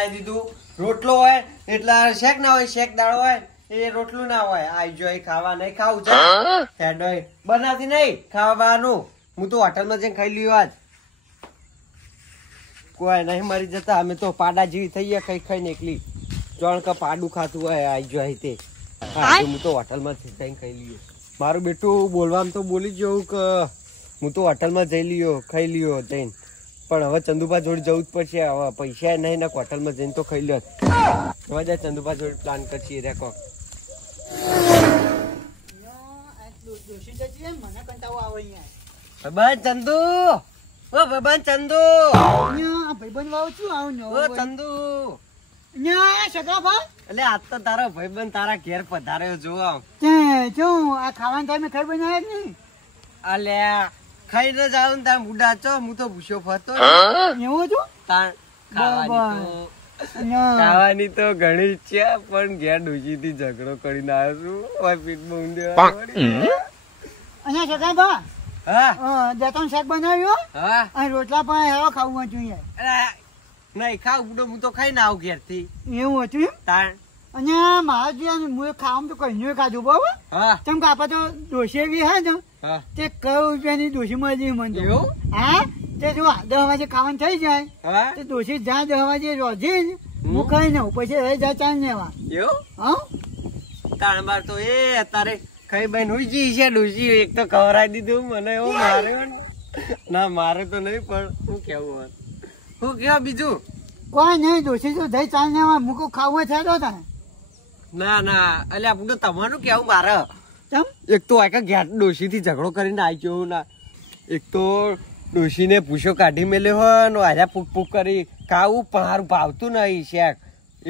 બનાવી દીધું. રોટલો હોય એટલે શેક ના હોય, શેક દાળ હોય એ રોટલું ના હોય. આઈ જો ખાવા નહીં ખાવું છે હેડો બનાવતી નહીં ખાવાનું. હું તો હોટલમાં જઈને ખાઈ લ્યો આજ. કોઈ નહીં મરી જતા, અમે તો પાડા જેવી થઈ ગયા ખાઈ ખાઈ એકલી. જોણ કે પાડું ખાતું હોય આઈ જો તે. હું તો હોટલમાં જઈને ખાઈ લ્યો. મારું બેટું બોલવામાં તો બોલી જવું કે હું તો હોટલમાં જઈ લ્યો ખાઈ લ્યો જઈને. પણ હવે ચંદુભા જોડે જવું જ પડશે. હવે પૈસા નહીં ને હોટલમાં જઈને તો ખાઈ લ્યો. હવે ચંદુભા જોડે પ્લાન કરશી રે કોક. ભાઈબંધ ચંદુ, ઓ ભાઈબંધ ચંદુ, ભાઈબંધ વાવ છું આવું ઓ ચંદુ. સગા એટલે આજ તો તારો ભાઈબંધ તારા ઘેર પધાર્યો જોવા. શું આ ખાવાનું ટાઈમે ખાઈ બનાવ્યા જ નહીં? અલ્યા ખાઈ ન જાવ ને તાર બુડા છો. હું તો ભૂસ્યો ફરતો એવું હતું. તાર ખાવાની તો ઘણી છે પણ ઘેર ડોશી થી ઝઘડો કરીને આવ્યો છું. પીઠમાં ઊંધેડા અહીંયા સગા ભા હા જતન શાક બનાવ્યું હા અને રોટલા પણ હેવા ખાવું જોઈએ. નહીં ખાવ બુડો, હું તો ખાઈ ના આવું ઘેર થી. એવું હતું એમ? તાર અને મારા જે હું ખાવાનું તો કઈ ખાધું બરાબર. હા કેમ કે આપડે તો ડોસી એવી હે ને તે કઈ રૂપિયાની ડોસી મળી મને. હા તે જો 10 વાગે ખાવાનું થઈ જાય તે ડોસી જ્યાં 10 વાગે રોજી હું ખાઈ નવું પછી રહી જાય ચાલ નેવા. એવું હા તાર માર તો એ અત્યારે ખાઈ બાઈ હુઈ જઈ છે ડોસી. એક તો ખવડાવી દીધું મને. એવું માર્યો ને ના મારે તો નહીં પણ શું કેવું શું કેવા બીજું કોઈ નહીં. ડોસી તો જઈ ચાલ નેવા મૂકો ખાવું છે તો થાય. ના ના અલ્યા આપણે તમારું કેવું મારે. કેમ? એક તો આ ઘેર ડોશી થી ઝઘડો કરીને આવી ગયો ના. એક તો ડોશી ને પૂછો કાઢી મેલ્યો હોય ને હાર્યા પૂક પૂક કરી ખાવું પણ હારું ભાવતું નહીં શેક.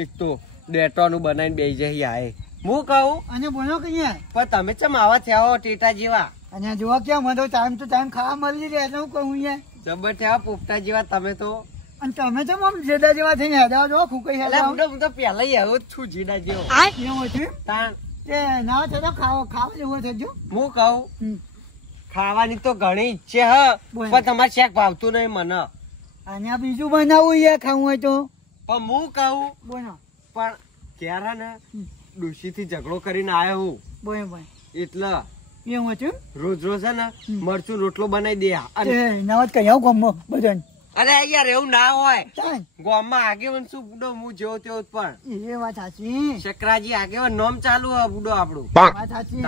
એક તો ડેટોનું બનાવીને બેસી જાય આય. હું કહું અને બોલો કહીએ પણ તમે ચમ આવા થયા હો ટેટા જેવા. અને જોવા ક્યાં મને તો ટાઈમ ખાવા મળી રહે એટલે હું કહું જબર થયા પોપટા જેવા તમે તો. અને તમે તો આમ જેડા જેવા થઈને હેડા જો ખુકઈ હેડા. હું તો પેલા એવો જ છું જીડા જેવો. એવું હતું તાણ તે ના થતો ખાવા જેવો થજો. હું કહું ખાવાની તો ઘણી ઈચ્છા હ પણ તમારે શેક ભાવતું નહીં મને. અને બીજું બનાવવું યાર ખાવું હોય તો. પણ હું કહું બોલો પણ ક્યારે ને ડોશી થી ઝઘડો કરીને આવ્યો હું બોય બોય એટલે એવું હતું. રોજ રોજ છે ને મરચું રોટલો બનાવી દે. નવત કઈ આવું ગમો બધા. અરે યાર એવું ના હોય. ગામમાં આગેવાન શું બુડો હું જેવો તેવો પણ. એ વાત સાચી. શકરાજી આગેવાન નામ ચાલુ હે બુડો આપણું. વાત સાચી.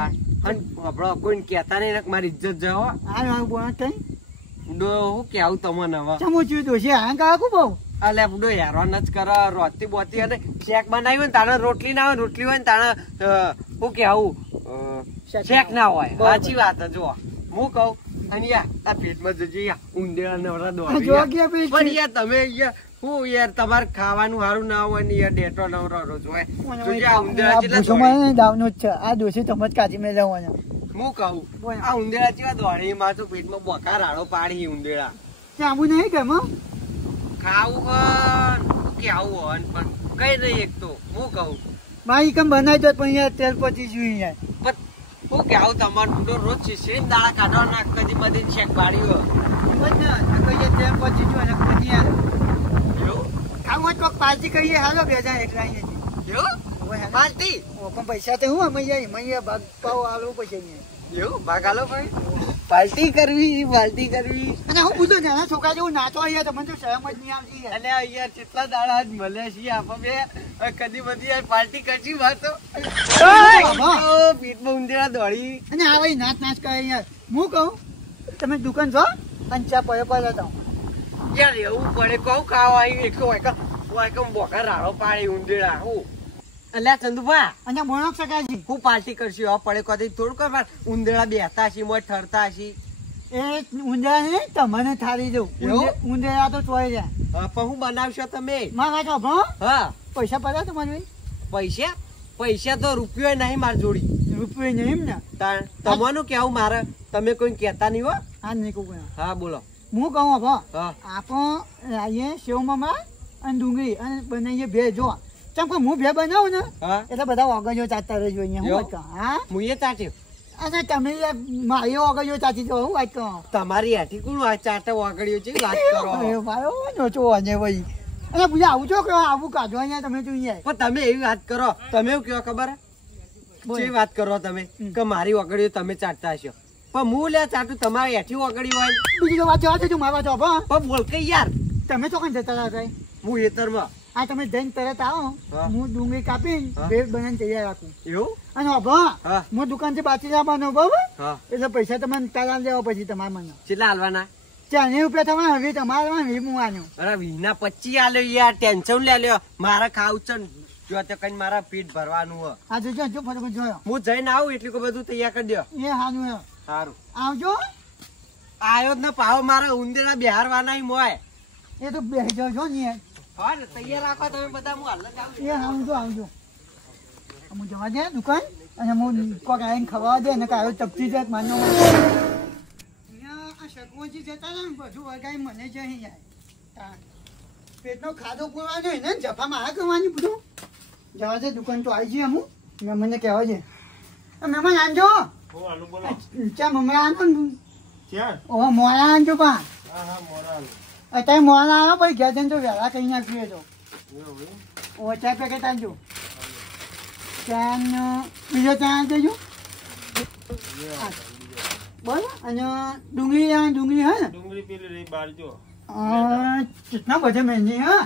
આપડે કોઈને કેતા નહીં મારી ઇજ્જત જાઓ. હા બોલ કઈ બુડો હું કેવું તમને હવે સમજ્યું દોશી હા કાકુ બહુ. અલ્યા બુડો હેરાન જ કરે રોતી બોતી અને શેક બનાવ્યું ને તાણે રોટલી ના હોય, રોટલી હોય ને તાણે શું કેવું શેક ના હોય. સાચી વાત જો હું કઉ. અને યાર આ પેટમાં જજે ઊંધેડા નવરા દોડી પણ યાર તમે હું યાર તમારે ખાવાનું સારું ના હોય ને યાર ડેટો નવરો રોજ હોય. દાવનું જ છે આ દોશી તમે જ કાઢી મેં જવાના. હું કહું આ ઊંધેડા જેવા દોડી માં તો પેટમાં બકા રાડો પાડી ઊંધેડા. આવું નહીં કેમ ખાવું હોય કે આવું હોય પણ કઈ નહીં. એક તો હું કહું ભાઈ કેમ બનાવી દો પણ યાર તેલ પછી જોઈ યાર હું કે આવું તમારું બુડો રોજ શીશરીને દાડા કાઢવા ના કદી બધી શેક પાડ્યું તેલ પછી જો અને પછી ખાવું હોય તો પાર્ટી કરીએ હાલો બે હજાર એકલા પાર્ટી પણ પૈસા તો હું અમે ભાગ પાવ આલવું પછી એવું ભાગ આલો ભાઈ. પાર્ટી કરવી અને હું પૂછું નાના છોકરા જેવું નાચો અહીંયા તમને તો શરમ જ નહીં આવતી. અને યાર કેટલા દાડા જ મળ્યા છીએ આપણે બે કદી બધી યાર પાર્ટી કરશી વાતો. પેટમાં ઊંધેડા દોડી અને આ ભાઈ નાચ કરે યાર. હું કહું તમે દુકાન છો અને ચા પડે હતા યાર એવું પડે કહું ખાવા એક તો બોકા રાડો પાડી ઊંધેડા હું. અલ્યા ચંદુભા અને બોલો સકાજી હું પાર્ટી કરશું હવે પડે કદી થોડું કર ઊંધેડા બેસતા હશી મોય ઠરતા હશી. એ ઊંધેડા ને તમને થાળી દઉં. ઊંધેડા તો ચોઈ જાય પણ હું બનાવશો તમે મારા હા પૈસા પડ્યા તમારે પૈસા તો રૂપિયો નહીં મારી જોડી. રૂપિયો નહીં ને તમારું કેવું મારે તમે કોઈ કેતા નહીં હો. હા નહીં કહું. હા બોલો. હું કહું આપો લાવીએ સેવ મમરા અને ડુંગળી અને બનાવીએ બે જો ચમ કે હું બે બનાવું ને એટલે બધા ઓગળીઓ ચાટતા રહેજો અહીંયા. હા હું એ ચાટ્યો. અને તમે મારી ઓગળીઓ ચાટી જો હું વાત કહો. તમારી હાથી કોણ ચાટે ઓગળીઓ છે વાત કરો ભાઈ નોચો અને ભાઈ અરે પૂજા આવું છો કે આવું કાઢો અહીંયા તમે જોઈએ પણ તમે એવી વાત કરો, તમે એવું કહો ખબર છે વાત કરો તમે કે મારી ઓગળીઓ તમે ચાટતા હશો, પણ હું લે ચાટું તમારે એઠી ઓગળી હોય. બીજી તો વાત જવા દેજો મારા તો પણ બોલ કે યાર તમે તો કઈ જતા હતા હું ખેતરમાં. આ તમે જઈને તરત આવો, હું ડુંગળી કાપીને ભેળ બનાવીને તૈયાર રાખું. એવું? અને હું દુકાન થી બાકી લાવવાનો બરાબર, એટલે પૈસા તમને તારા લેવા પછી તમારે મને કેટલા હાલવાના? 40 રૂપિયા તમારે હવે તમારે 20 મૂવાનું. અરે 20 ના 25 આલ્યો યાર, ટેન્શન લે લ્યો. મારે ખાવું છે જો તો કઈ મારા પેટ ભરવાનું હે. આ જોજો જો ફટાફટ જોયો. હું જઈને આવું એટલું બધું તૈયાર કરી દો. એ હાનું હે. સારું આવજો. આયો જ ને પાવો મારા ઉંદેરા બિહારવાના મોય. એ તો બેસજો જો ને. હા ને તૈયાર રાખો તમે બધા, હું હાલ જ આવું. એ આવજો આવજો. હું જવા દે દુકાન અને હું કોક આવીને ખવા દે ને કાયો ચપટી જાય માનો. આ શકવજી જતા ને બધું વગાઈ મને જ અહીં જાય. પેટનો ખાધો પૂરવાનો હોય ને જફામાં આ કરવાની બધું. જવા દે દુકાન તો આવી જઈએ અમુક મને કહેવા છે. મહેમાન આનજો. ચા મમરા આનો ને. ઓહો મોડા આનજો પા. અત્યારે મોડા આવ્યો પછી ઘેર જઈને તો વહેલા કઈ નાખ્યું તો. ઓ ચા પેકેટ આનજો. ચા બીજો ચા આન દેજો. બોલો અને ડુંગળી હે ને? ડુંગળી પેલી રહી બાર જો. કેટલા બધા મહેંદી હા.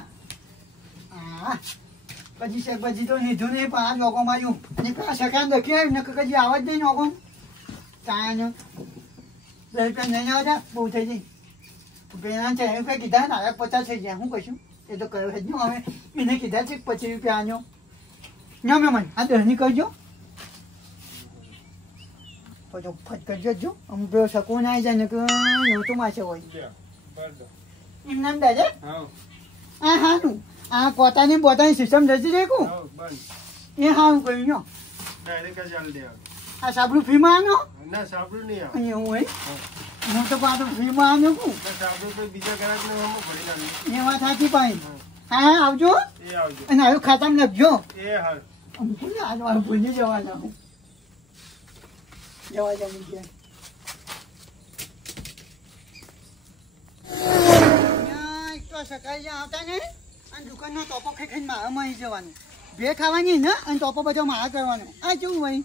પછી શાકભાજી તો લીધું નહીં પણ આ લોકો માર્યું અને પેલા સકાન દખી આવ્યું ને કજી આવા જ નહીં લોકો. કાંઈ 2 રૂપિયા નહીં આવતા બહુ થઈ જાય. પેલા 4 રૂપિયા કીધા ને 50 થઈ ગયા. શું કહીશું એ તો કર્યો જ હવે એને કીધા છે 25 રૂપિયા આનો. ના મહેમાન આ 10 ની કરજો. પછી ફટ કરજો જો અમુક પેલો શકું ના આવી જાય ને કે નહોતું માસે હોય એમ નામ દાદા. હા હાનું આ પોતાની સિસ્ટમ જતી રહી કું એ હા કહ્યું આ સાબડું ફ્રીમાં આનો ના સાબડું નહીં આવે. એવું હોય હું તો પાછું ફ્રીમાં આનો કું સાબડું તો બીજા ગ્રાહક ને હમ ભરી નાખી. એ વાત સાચી પાઈ. હા આવજો. એ આવજો. અને આવ્યું ખાતામાં લખજો. એ હાલ. આજ ભૂલી જવાના હું જવા જવું છે. તો સકાઈ આવતા ને અને દુકાનનો ટોપો ખાઈ ખાઈને મારામાં આવી જવાનું. બે ખાવાની ને અને ટોપો બધો મારા કરવાનો. આ કેવું હોય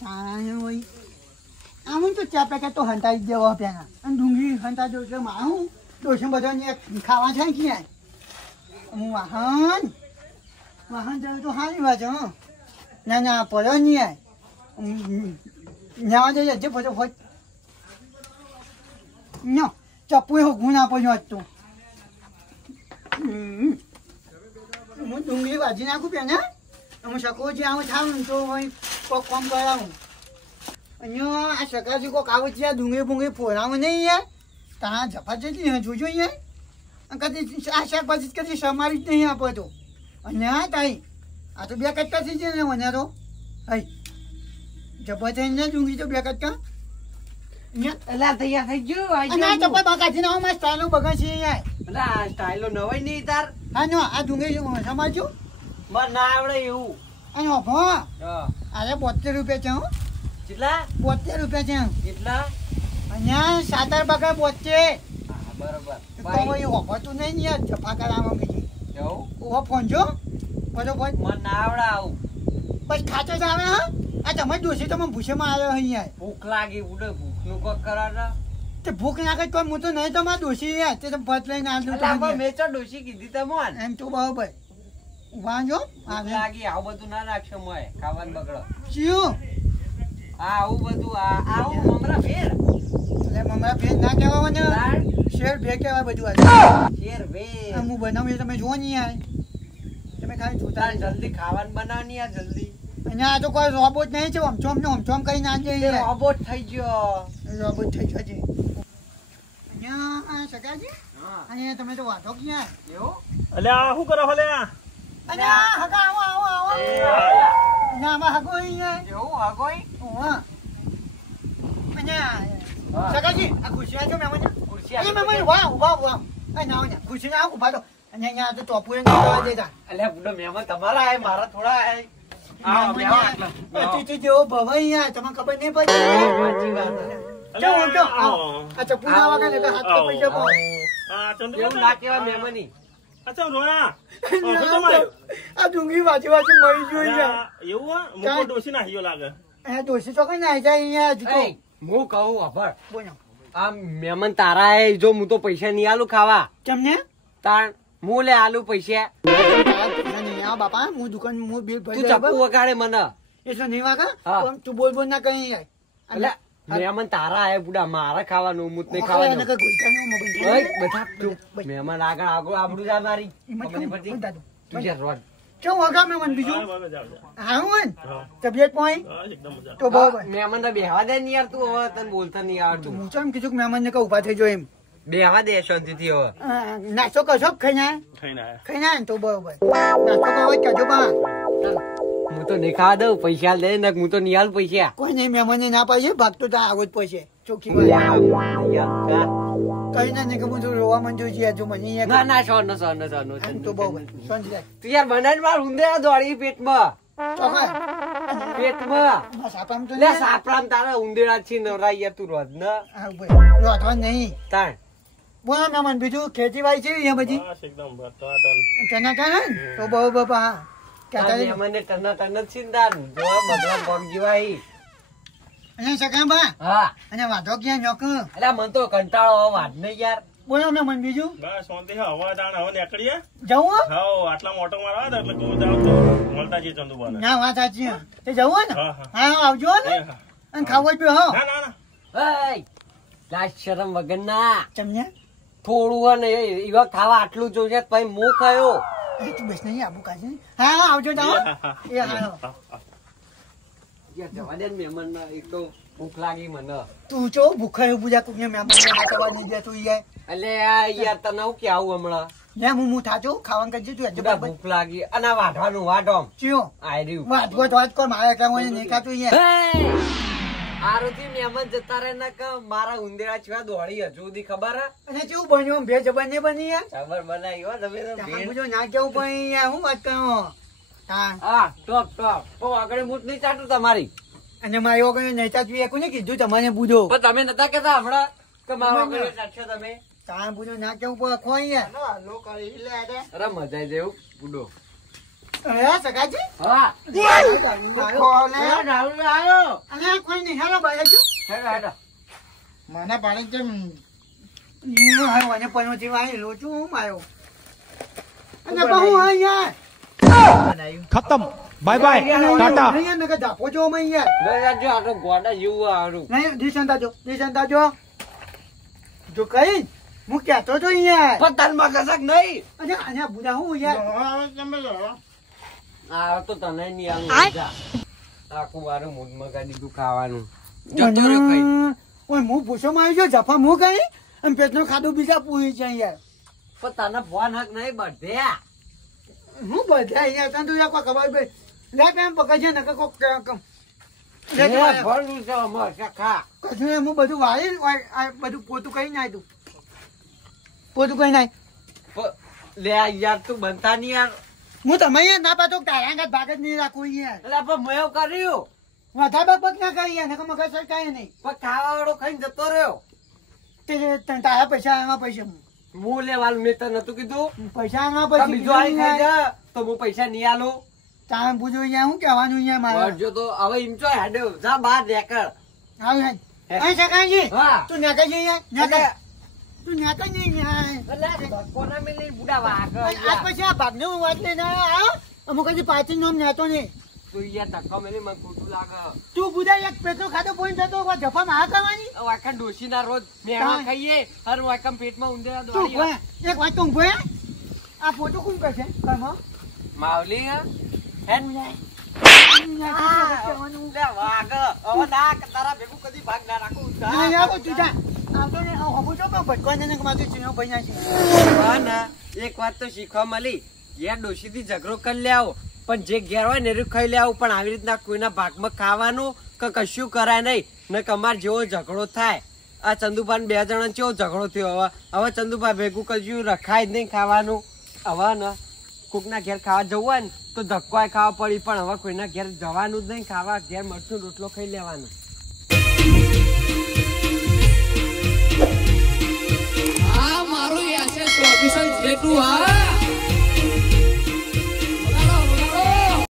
તારા હોય આમ તો ચા પેકેટ તો હંતાઈ જ દેવા પેલા અને ડુંગળી હંતા દઉં એટલે મારું દોષમ બધો ખાવા થાય ક્યાં હું વાહન જવું તો સારી વાત હો. ના ના પડો નહીં આય જવા દે જે બધો હોય ન ચપ્પુ એવું ગુણ આપો છો તું. હું ડુંગળી ભાજી નાખું પેલા હું શકો જે આવું થાવ તો કોક કામ કરાવું. અહીંયા આ સકાજી કોક આવું છે ડુંગળી બુંગળી ફોરાવું નહીં યાર. ત્યાં જફા જતી જોજો યાર. કદી આ શાકભાજી કદી સમારી જ નહીં આપો તો. અને હા તાઈ આ તો 2 કટકા થઈ જાય ને મને તો હઈ જફા થઈને ડુંગળી તો 2 કટકા. તૈયાર થઈ ગયું. અને ચપ્પા બાકાથી ના માં સ્ટાઈલો બગાડી યાર. એટલે સ્ટાઈલો નવાઈ નહીં તાર. હા નો આ ડુંગળી સમાજો મને ના આવડે એવું. અને ઓફો અરે 72 રૂપિયા છે હું. કેટલા? 72 રૂપિયા છે. કેટલા? અહીંયા 7 બગા 72. બરોબર. તો એ ઓફો તું નહીં યાર જફા કરાવવા બીજી. એવું? ઓફો ફોન જો બધો ફોન મને ના આવડે આવું. બસ ખાતે જ આવે હા. આ તમે દોશી તમે ભૂસેમાં આવ્યો અહીંયા. ભૂખ લાગી ઉડે ભૂખ નું કોક કરા. તે ભૂખ લાગે કોઈ હું તો નહીં તો માં દોશી યાર તે ભત લઈને આવ્યો. મેં તો ડોશી કીધી તમને એમ તો બરાબર વાંજો લાગી આવું બધું ના નાખશો મોય ખાવાનું બગડો. ચિયું આવું બધું આવું મમરા ફેર એટલે મમરા ફેર ના કહેવા ને શેર ભે કહેવાય બધું. શેર ભે હું બનાવું તમે જો નહીં યાર તમે ખાલી જોતા જલ્દી ખાવાનું બનાવવાની યાર જલ્દી. અને આ તો કોઈ રોબોટ નહીં છે ઓમચોમ કઈ ના જઈએ. રોબોટ થઈ ગયો. રોબોટ થઈ ગયો છે અહીંયા સગાજી. અને તમે તો વાંધો ક્યાં એવું? અલ્યા શું કરો હલે? અને હગા આવો ના આમાં હગો અહીંયા એવું હગોઈ? ઓહ અને સગાજી આ ખુરશી આજો મહેમાન. ખુરશી અરે મહેમાન વાહ ઉભા ના ખુરશી ના ઉભા તો અને અહીંયા તો ટોપુ એને કરવા દેતા. અલ્યા બુડો મહેમાન તમારા આય મારા થોડા આય. જેવો ભવાઈ યાર તમને ખબર નહીં પડી. સાચી વાત. આ ચપ્પુ ના વાગે ને હાથ પૈસા હા ચંદ્ર એવું ના કેવા મહેમાની. અચ્છા રોયા આ ડુંગળી વાંચી વાંચી મરી ગયો યાર. એવું હા મૂકો ડોસી નાખ્યો લાગે અહીંયા ડોશી તો કઈ નાઈ જાય અહીંયા હજુ તો. હું કહું અભર બોલો આ મહેમાન તારા હે જો હું તો પૈસા નહીં આલું ખાવા કેમને તાણ હું લે આલુ પૈસા તારા પૈસા નહીં આ બાપા હું દુકાન હું બિલ તું ભરી ચપ્પુ વગાડે મને એટલે નહીં વાગા હા. પણ તું બોલ બોલ ના કઈ યાર. એટલે મહેમાન તારા હે બુડા મારે ખાવાનું હું જ નહીં એને ખાવાનું કઈ ગુલકાનો મોબાઈલ ઓય, બધા ચૂપ. મહેમાન આગળ આગળ આબરૂ જા મારી એમાં ખબર નહીં પડતી. કેવું દાદુ? તું યાર રોડ. કેવું વગા મેં મને બીજું હવે જાવ જાવ. હારું હોય ને? હા. તબિયત પોઈ હા એકદમ મજા તો બરોબર. મહેમાનને બેહવા દે ને યાર તું હવે તને બોલતા નહીં આવડતું હું તો એમ કીધું કે મહેમાનને કહું ઉભા થઈ જાઓ એમ. બેહવા દે શાંતિથી હવે નાસ્તો કરશો કે ખાઈને આયા? ખાઈને આયા ખાઈને આયા ને તો બરોબર. નાસ્તો કરવો હોય તો કહેજો બા. હું તો નહીં ખાવા દઉં પૈસા દે ને હું તો નહીં આલું પૈસા કોઈ નહીં મહેમાનને ના પાડે ભાગતો તો આવો જ પડશે ચોખ્ખી વાત. યાર, કઈ ના નહીં કે હું તો રોવા માંડ્યો છે હજુ મને અહીંયા ના ના સોન સોન સોન આમ તો બરોબર શાંતિ રાખ. તું યાર બનાવી માર ઉંદરા દોડી પેટમાં તો હા. પેટમાં આ સાપામાં તો લે નહીં. સાપરામ તારા ઉંદરા છે નવરાઈ યાર તું રોજ ને હા, ભાઈ. રોધવા નહીં. તાણ બોલો મહેમાન બીજું ખેતીવાડી છે અહીંયા બધી બસ એકદમ ટનાટન. તેના કારણે ને? તો બરોબર હા કહેતા રહેજો. મને ટના ટન જ છીંદાર જો બદલા પગ જીવાય અને સકાંબા હા અને વાંધો ક્યાં નોક એટલે મને તો કંટાળો વાત નહીં યાર બોલો મહેમાન બીજું બસ શાંતિ હવા દાણ હવે નીકળીએ જવું હો? હા આટલા મોટો મારવા હતા એટલે તું જાવ તો મળતા જઈએ ચંદુબાને ના વાત સાચી હે. તે જવું હોય ને હા, હા. હા આવજો હો ને એ હા. અને ખાવો જ પીવો હો ના ના ના એય, લાજ શરમ વગર ના તમને થોડું હોય ને એવા ખાવા આટલું જોશે તો પછી મો ખાયો એ તું બસ નહીં આબુ કાઢી હા હા આવજો જાઓ એ હા યાર જવા દે ને મહેમાન ના એક તો ભૂખ લાગી મને તું ચો ભૂખાયો પૂજા કુકને મહેમાન ખાવા નહીં દે તું યાર એટલે આ યાર તને હું કે આવું હમણાં લે હું થાજો ખાવાનું કરજે તું હજુ બધા ભૂખ લાગી અને આ વાઢવાનું વાઢોમ ચિયો આઈ રહ્યું વાત કર મારા કામ હોય નહીં ખાતું યાર આરોથી મહેમાન જતા રહે ને કે મારા ઉંદેડા છેવા દોડી હજુ સુધી ખબર હે અને કેવું બન્યું બે જબર નહીં બની યાર ખબર બનાવી હો તમે તો ભેળ. બધું ના કેવું પણ યાર હું વાત કરો હા હા ટોપ ટોપ તો આગળ મૂઠ નહીં ચાટું તમારી અને મારી વગર નહીતા તું કોને કીધું તમને પૂછો પણ તમે નતા કેતા હમણાં કે મારા વગર ચાટશો તમે તાણ પૂછો ના કેવું પડે ખોઈ યાર અરે મજા આવી જેવું બુડો હે સગાજી હા ખોલે. ડાળું આવ્યો અને આ કોઈ નહીં હેલો બાજુ હેડો હેડો મને પાડે કેમ હાય મને પનોતી વાય લોચું હું માયો અને બહુ હા યાર खत्म बाय बाय टाटा નહીં મેં કે ધાપો જો મેં યાર લઈ જાજો આટલો ગોડા જેવું આરું નહીં દિશંતા જો જો કઈ હું કહેતો તો યાર પણ તાર માં કસક નહીં અને અને આ બુડા હું યાર આ તો તને નહીં આવું જા. આખું મારું મૂડમાં કાઢી દીધું ખાવાનું જતો રહ્યો કઈ ઓય હું પૂછો માં આવ્યો જફા હું કઈ અને પેટનો ખાધું બીજા પૂરી છે યાર પણ તને ફોન હક નહીં બધે હું બધા યાર તને તો યાર કોઈ ખબર ભાઈ લે કેમ પકડજે ને કોક ભરવું છે અમાર ખા કશું હું બધું વાળી બધું પોતું કઈ નાય તું પોતું કઈ નાય લે યાર તું બનતા નહીં યાર હું તમે યાર ના પાતો તારા આગળ ભાગ જ નહીં રાખું યાર એટલે પણ મેં એવું કર્યું વધારે બક ના કરી યાર નકર મગજ સરકાય નહીં પણ ખાવા વાળો ખાઈને જતો રહ્યો તે તારા પૈસા એમાં પૈસા હું લેવાનું મેં તને નતું કીધું પૈસા એમાં પણ પછી બીજો આવી ખાઈ જા તો હું પૈસા નહીં આલું તારે પૂછો યાર શું કહેવાનું યાર મારે વળજો તો હવે એમ ચો હેડ્યો જા બહાર નીકળ આવ યાર અહીં સકાજી હા તું નેકા જઈ યાર નેકા તું નેકા જઈ યાર એટલે કોના મેલી બુડા વાગ આજ પછી આ ભાગને હું વાત લઈને આવ્યો અમુક હજી પાછી નામ નેતો નહીં તું યાર ધક્કો મેલી મને ખોટું લાગે તું બુધા એક પેટનો ખાધો પોઈન્ટ થતો જફા માં કરવાની વાકા ડોસી ના રોજ મેવા ખાઈએ હર વાકા પેટમાં ઉંદરા તું દોડી ભોય એક વાત તું ભોય આ ફોટો કોણ કરશે ઘરમાં માવલી હેડ લે વાગ હવે ના તારા ભેગું કદી ભાગ ના રાખું નહીં આવો તું જા આવતો ને હબુ જો પણ ભટકોને ને માથું ચીનો ભઈ છે એક વાત તો શીખવા મળી યાર ડોશી થી ઝઘડો કરી લે આવો પણ જે ઘેર હોય ને એ ખાઈ લે આવું પણ આવી રીતના કોઈના ભાગમાં ખાવાનું કે કશું કરાય નહીં ને અમાર જેવો ઝઘડો થાય આ ચંદુભાઈ બે જણા કેવો ઝઘડો થયો હવે ચંદુભાઈ ભેગું કશું રખાય જ નહીં ખાવાનું હવે ને કોકના ઘેર ખાવા જવું હોય ને તો ધક્કો ખાવા પડી પણ હવે કોઈના ઘેર જવાનું જ નહીં ખાવા ઘેર મરચું રોટલો ખાઈ લેવાનો આ મારું એસએસ પ્રોફેશન જેટલું હા